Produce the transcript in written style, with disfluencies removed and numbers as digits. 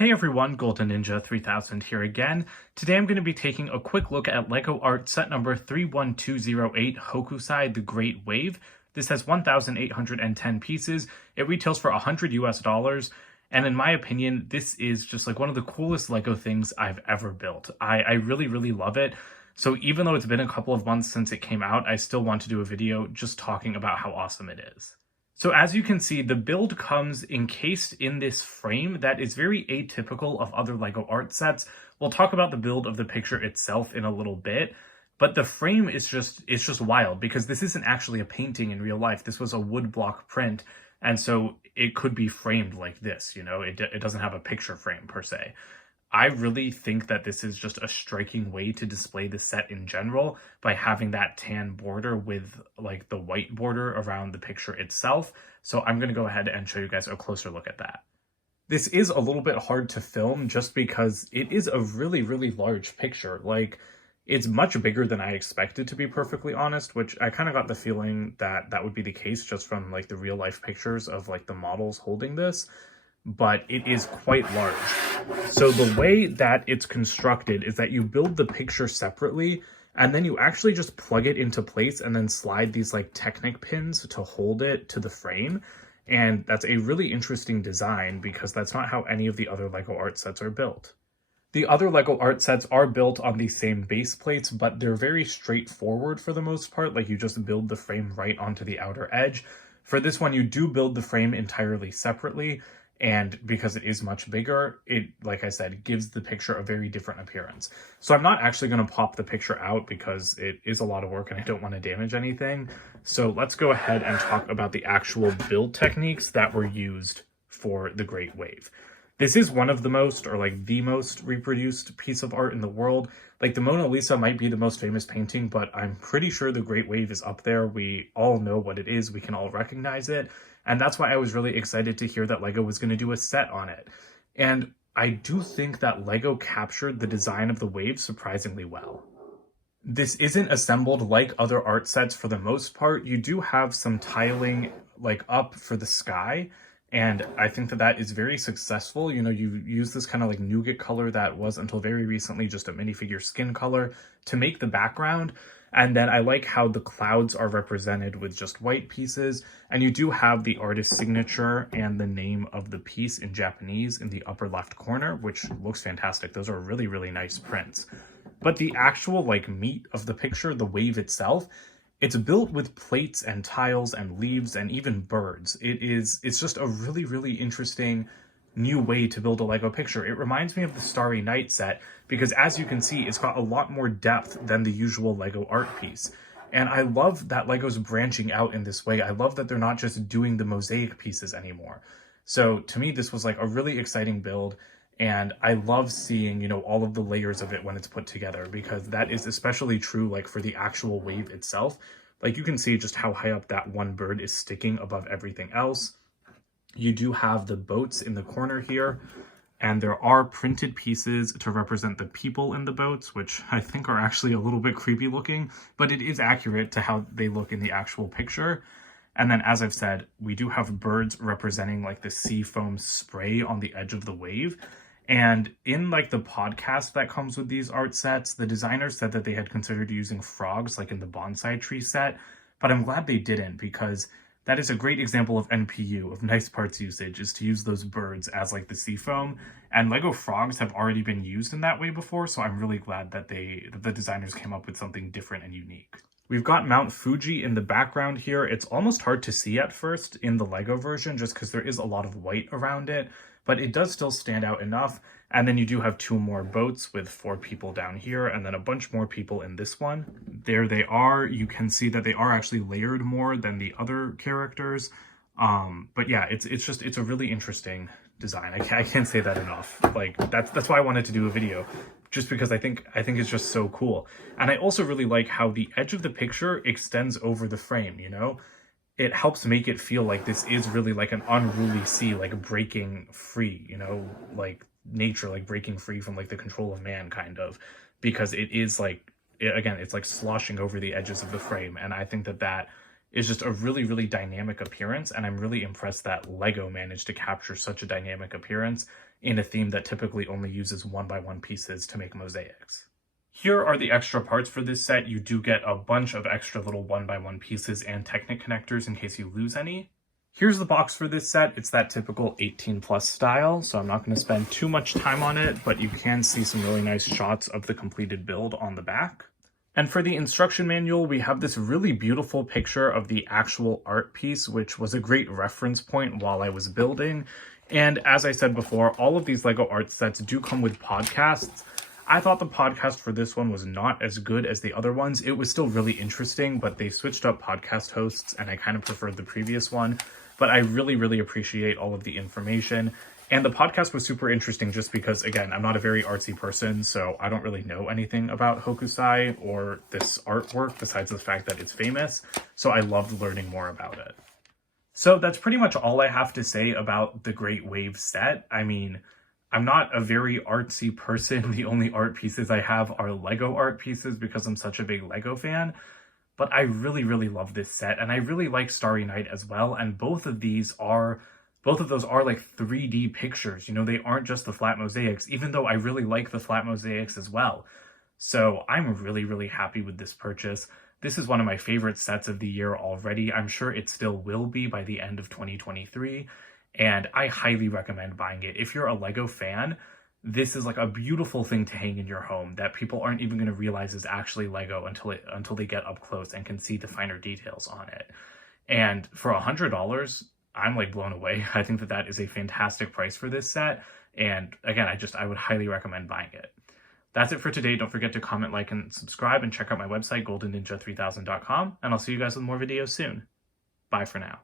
Hey everyone, Golden Ninja 3000 here again. Today I'm going to be taking a quick look at LEGO Art set number 31208 Hokusai The Great Wave. This has 1,810 pieces. It retails for $100 US, and in my opinion, this is just like one of the coolest LEGO things I've ever built. I really love it. So even though it's been a couple of months since it came out, I still want to do a video just talking about how awesome it is. So as you can see, the build comes encased in this frame that is very atypical of other LEGO art sets. We'll talk about the build of the picture itself in a little bit, but the frame is just wild because this isn't actually a painting in real life. This was a woodblock print, and so it could be framed like this, you know? It doesn't have a picture frame per se. I really think that this is just a striking way to display the set in general by having that tan border with like the white border around the picture itself. So I'm going to go ahead and show you guys a closer look at that. This is a little bit hard to film just because it is a really large picture. Like, it's much bigger than I expected, to be perfectly honest, which I kind of got the feeling that that would be the case just from like the real life pictures of like the models holding this. But it is quite large. So the way that it's constructed is that you build the picture separately, and then you actually just plug it into place and then slide these like Technic pins to hold it to the frame. And that's a really interesting design because that's not how any of the other LEGO art sets are built. The other LEGO art sets are built on the same base plates, but they're very straightforward for the most part. Like, you just build the frame right onto the outer edge. For this one, you do build the frame entirely separately. And because it is much bigger, it, like I said, gives the picture a very different appearance. So I'm not actually going to pop the picture out because it is a lot of work and I don't want to damage anything. So let's go ahead and talk about the actual build techniques that were used for the Great Wave. This is one of the most, or like the most reproduced piece of art in the world. Like, the Mona Lisa might be the most famous painting, but I'm pretty sure the Great Wave is up there. We all know what it is. We can all recognize it. And that's why I was really excited to hear that LEGO was going to do a set on it. And I do think that LEGO captured the design of the wave surprisingly well. This isn't assembled like other art sets for the most part. You do have some tiling like up for the sky, and I think that that is very successful. You know, you use this kind of like nougat color that was until very recently just a minifigure skin color to make the background. And then I like how the clouds are represented with just white pieces. And you do have the artist's signature and the name of the piece in Japanese in the upper left corner, which looks fantastic. Those are really nice prints. But the actual like meat of the picture, the wave itself, it's built with plates and tiles and leaves and even birds. It's just a really interesting new way to build a LEGO picture. It reminds me of the Starry Night set because, as you can see, it's got a lot more depth than the usual LEGO art piece. And I love that LEGO's branching out in this way. I love that they're not just doing the mosaic pieces anymore. So to me, this was like a really exciting build. And I love seeing, you know, all of the layers of it when it's put together, because that is especially true like for the actual wave itself. Like, you can see just how high up that one bird is sticking above everything else. You do have the boats in the corner here, and there are printed pieces to represent the people in the boats, which I think are actually a little bit creepy looking, but it is accurate to how they look in the actual picture. And then, as I've said, we do have birds representing like the sea foam spray on the edge of the wave. And in like the podcast that comes with these art sets, the designers said that they had considered using frogs like in the bonsai tree set, but I'm glad they didn't, because that is a great example of NPU, of nice parts usage, is to use those birds as like the sea foam. And LEGO frogs have already been used in that way before, so I'm really glad that the designers came up with something different and unique. We've got Mount Fuji in the background here. It's almost hard to see at first in the LEGO version just because there is a lot of white around it, but it does still stand out enough. And then you do have two more boats with 4 people down here, and then a bunch more people in this one. There they are. You can see that they are actually layered more than the other characters. But yeah, it's a really interesting design. I can't say that enough. Like, that's why I wanted to do a video, just because I think it's just so cool. And I also really like how the edge of the picture extends over the frame, you know? It helps make it feel like this is really like an unruly sea, like breaking free, you know, like nature, like breaking free from like the control of man, kind of, because it is like, again, it's like sloshing over the edges of the frame. And I think that that is just a really dynamic appearance, and I'm really impressed that LEGO managed to capture such a dynamic appearance in a theme that typically only uses 1x1 pieces to make mosaics. Here are the extra parts for this set. You do get a bunch of extra little 1x1 pieces and Technic connectors in case you lose any. Here's the box for this set. It's that typical 18 plus style, so I'm not going to spend too much time on it, but you can see some really nice shots of the completed build on the back. And for the instruction manual, we have this really beautiful picture of the actual art piece, which was a great reference point while I was building. And as I said before, all of these LEGO art sets do come with podcasts. I thought the podcast for this one was not as good as the other ones. It was still really interesting, but they switched up podcast hosts and I kind of preferred the previous one. But I really, really appreciate all of the information. And the podcast was super interesting just because, again, I'm not a very artsy person, so I don't really know anything about Hokusai or this artwork besides the fact that it's famous. So I loved learning more about it. So that's pretty much all I have to say about the Great Wave set. I mean, I'm not a very artsy person. The only art pieces I have are Lego art pieces because I'm such a big Lego fan. But I really, really love this set, and I really like Starry Night as well. And both of those are like 3D pictures. You know, they aren't just the flat mosaics, even though I really like the flat mosaics as well. So I'm really, really happy with this purchase. This is one of my favorite sets of the year already. I'm sure it still will be by the end of 2023. And I highly recommend buying it. If you're a Lego fan, this is like a beautiful thing to hang in your home that people aren't even going to realize is actually Lego until they get up close and can see the finer details on it. And for $100, I'm like blown away. I think that is a fantastic price for this set. And again, I would highly recommend buying it. That's it for today. Don't forget to comment, like, and subscribe, and check out my website, goldenninja3000.com. And I'll see you guys with more videos soon. Bye for now.